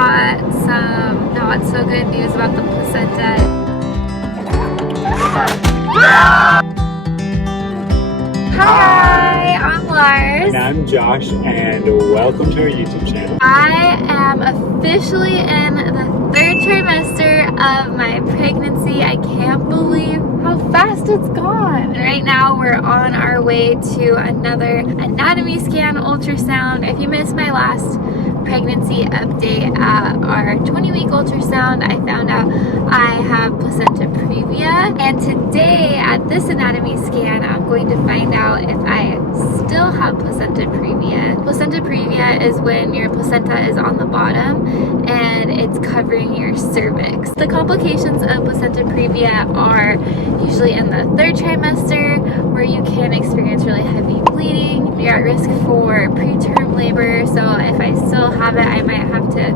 got some not so good news about the placenta. Hi, I'm Lars. And I'm Josh, and welcome to our YouTube channel. I am officially in the third trimester of my pregnancy. I can't believe how fast it's gone. Right now we're on our way to another anatomy scan ultrasound. If you missed my last pregnancy update at our 20-week ultrasound, I found out I have placenta previa, and today at this anatomy scan I'm going to find out if I still have placenta previa. Placenta previa is when your placenta is on the bottom and it's covering your cervix. The complications of placenta previa are usually in the third trimester, where you can experience really heavy bleeding. You're at risk for preterm labor, so if I still have it, I might have to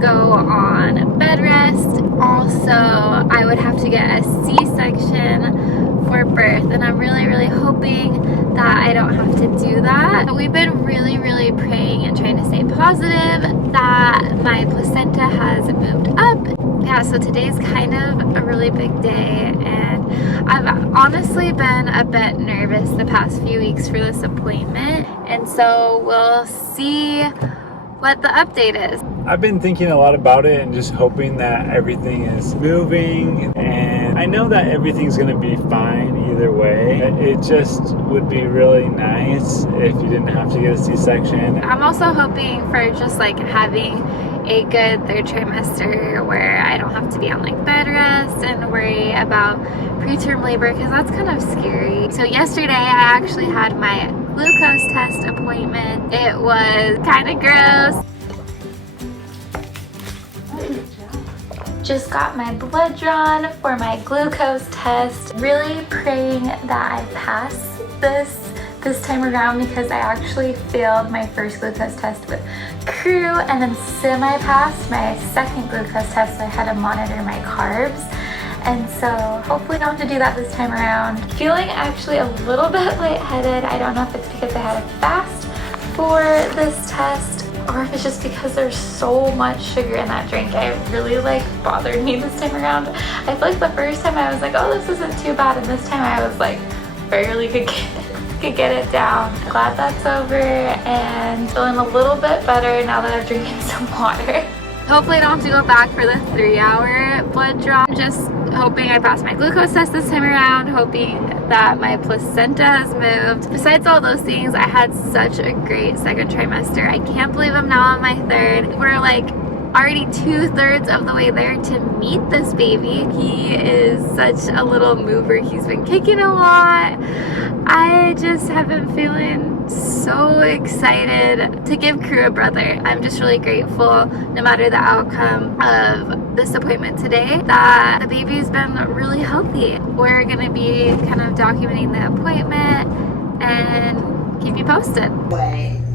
go on bed rest. Also, I would have to get a C-section for birth, and I'm really hoping that I don't have to do that. But we've been really praying and trying to stay positive that my placenta has moved up. Yeah, so today's kind of a really big day, and I've honestly been a bit nervous the past few weeks for this appointment, and so we'll see what the update is. I've been thinking a lot about it and just hoping that everything is moving, and I know that everything's going to be fine either way. It just would be really nice if you didn't have to get a C-section. I'm also hoping for just like having a good third trimester where I don't have to be on like bed rest and worry about preterm labor, because that's kind of scary. So yesterday I actually had my glucose test appointment. It was kind of gross. Just got my blood drawn for my glucose test. Really praying that I pass this time around, because I actually failed my first glucose test with crew and then semi-passed my second glucose test, so I had to monitor my carbs. And so hopefully don't have to do that this time around. Feeling actually a little bit lightheaded. I don't know if it's because I had a fast for this test, or if it's just because there's so much sugar in that drink. It really bothered me this time around. I feel like the first time I was like, oh, this isn't too bad, and this time I was like, barely could get it down. Glad that's over, and feeling a little bit better now that I've drinking some water. Hopefully I don't have to go back for the 3-hour blood draw. I'm just hoping I pass my glucose test this time around, hoping that my placenta has moved. Besides all those things, I had such a great second trimester. I can't believe I'm now on my third. We're already 2/3 of the way there to meet this baby. He is such a little mover. He's been kicking a lot. I just have been feeling so excited to give crew a brother. I'm just really grateful, no matter the outcome of this appointment today, that the baby's been really healthy. We're gonna be kind of documenting the appointment and keep you posted.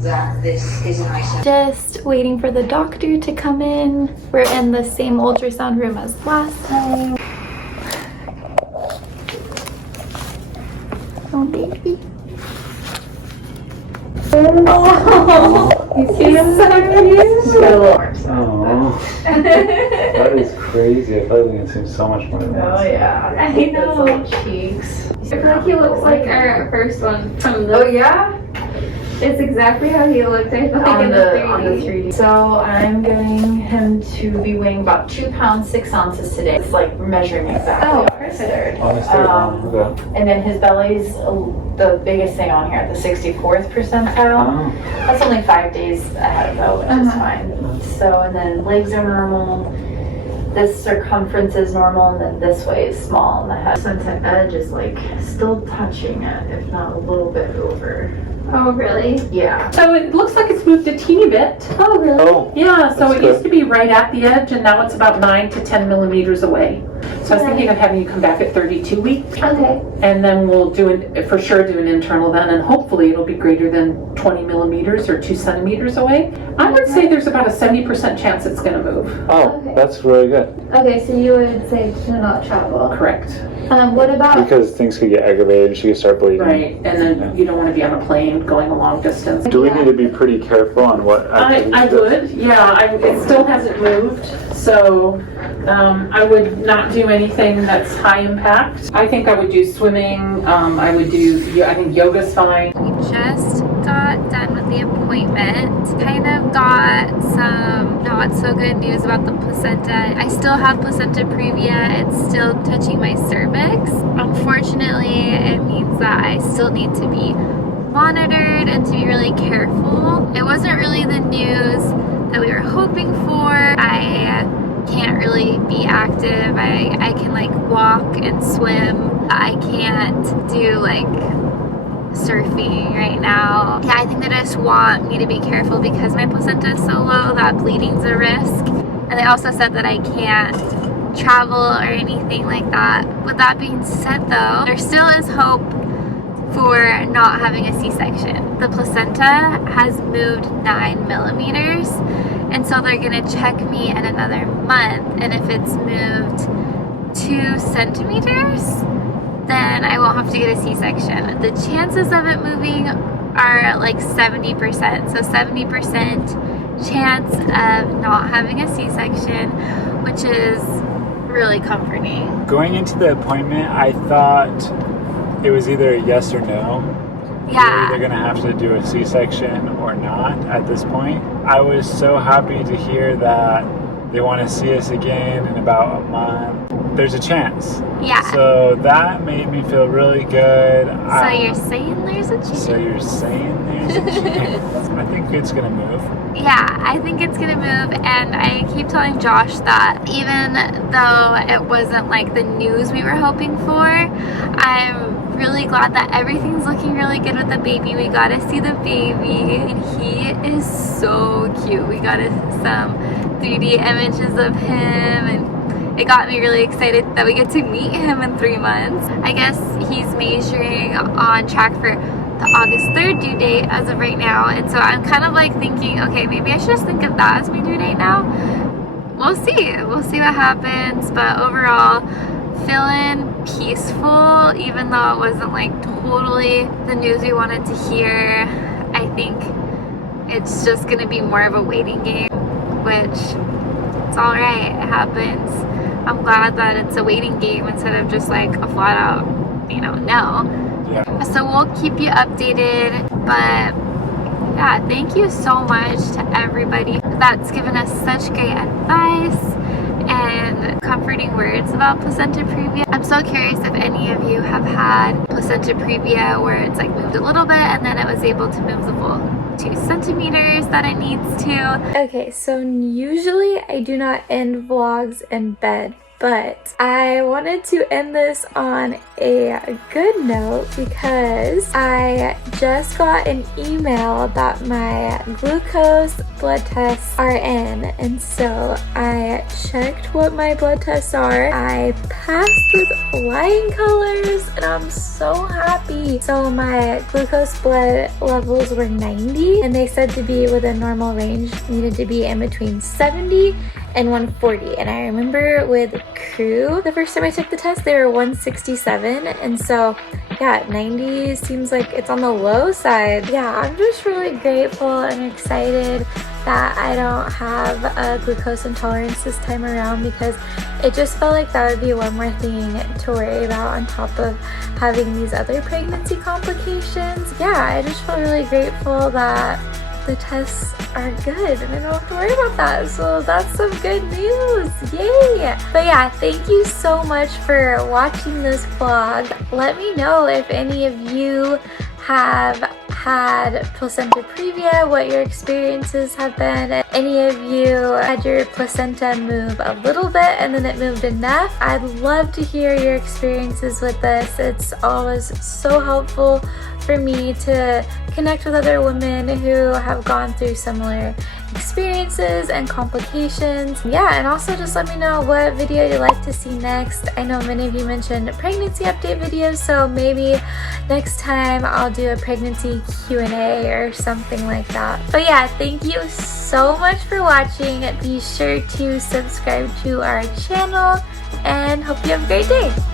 That this is an item. Just waiting for the doctor to come in. We're in the same ultrasound room as last time. Oh, baby. Oh, he's so cute. Oh, that is crazy. I feel like we can see so much more than that. Oh yeah, I know. cheeks. I feel like he looks like our first one from the. Oh yeah, It's exactly how he looked, I feel like, on in the 3D. 3D. So I'm getting him to be weighing about 2 pounds 6 ounces today. It's like measuring exactly. Oh, on his third. On his third one, okay. And then his belly's the biggest thing on here, the 64th percentile. Oh. That's only 5 days ahead though, which is fine. So, and then legs are normal. This circumference is normal, and then this way is small, and the head center edge is still touching it, if not a little bit over. Oh, really? Yeah. So it looks like it's moved a teeny bit. Oh, really? Oh. Yeah, so That's it good. used to be right at the edge, and now it's about 9 to 10 millimeters away. So I was thinking of having you come back at 32 weeks. Okay. And then we'll do for sure do an internal then, and hopefully it'll be greater than 20 millimeters or 2 centimeters away. I would say there's about a 70% chance it's going to move. Oh, Okay. that's really good. Okay, so you would say to not travel. Correct. What about? Because things could get aggravated and she could start bleeding. Right. And then you don't want to be on a plane going a long distance. Do we need to be pretty careful on what activities I does? would, yeah. It still hasn't moved, so I would not do anything that's high impact. I think I would do swimming. I would do. I think yoga's fine. We just got done with the appointment. Kind of got some not so good news about the placenta. I still have placenta previa. It's still touching my cervix. Unfortunately, it means that I still need to be monitored and to be really careful. It wasn't really the news that we were hoping for. I can't really be active. I can like walk and swim. I can't do like surfing right now. Yeah, I think they just want me to be careful because my placenta is so low that bleeding's a risk. And they also said that I can't travel or anything like that. With that being said though, there still is hope for not having a C-section. The placenta has moved 9 millimeters, and so they're gonna check me in another month, and if it's moved 2 centimeters, then I won't have to get a C-section. The chances of it moving are like 70%, so 70% chance of not having a C-section, which is really comforting. Going into the appointment, I thought it was either a yes or no. Yeah. We're either gonna have to do a C-section or not at this point. I was so happy to hear that they want to see us again in about a month. There's a chance. Yeah. So that made me feel really good. So you're saying there's a chance? So you're saying there's a chance. I think it's gonna move. Yeah, I think it's gonna move, and I keep telling Josh that even though it wasn't like the news we were hoping for, I'm really glad that everything's looking really good with the baby. We got to see the baby, and he is so cute. We got some 3D images of him, and it got me really excited that we get to meet him in 3 months. I guess he's measuring on track for the August 3rd due date as of right now, and so I'm kind of like thinking, okay, maybe I should just think of that as my due date now. We'll see what happens, but overall feeling peaceful, even though it wasn't like totally the news we wanted to hear. I think it's just gonna be more of a waiting game, which it's all right, it happens. I'm glad that it's a waiting game instead of just like a flat out, no. Yeah. So we'll keep you updated, but yeah, thank you so much to everybody that's given us such great advice and comforting words about placenta previa. I'm so curious if any of you have had placenta previa where it's like moved a little bit and then it was able to move the full 2 centimeters that it needs to. Okay, so usually I do not end vlogs in bed, but I wanted to end this on a good note because I just got an email that my glucose blood tests are in, and so I checked what my blood tests are. I passed with flying colors and I'm so happy. So my glucose blood levels were 90 and they said to be within normal range, needed to be in between 70 and 140. And I remember with Crew, the first time I took the test, they were 167. And so yeah, 90 seems like it's on the low side. Yeah, I'm just really grateful and excited that I don't have a glucose intolerance this time around, because it just felt like that would be one more thing to worry about on top of having these other pregnancy complications. Yeah, I just feel really grateful that the tests are good and I don't have to worry about that. So that's some good news. Yay! But yeah, thank you so much for watching this vlog. Let me know if any of you have had placenta previa, what your experiences have been. Any of you had your placenta move a little bit and then it moved enough? I'd love to hear your experiences with this. It's always so helpful for me to connect with other women who have gone through similar experiences and complications. Yeah, and also just let me know what video you'd like to see next. I know many of you mentioned pregnancy update videos, so maybe next time I'll do a pregnancy Q&A or something like that. But yeah, thank you so much for watching. Be sure to subscribe to our channel and hope you have a great day.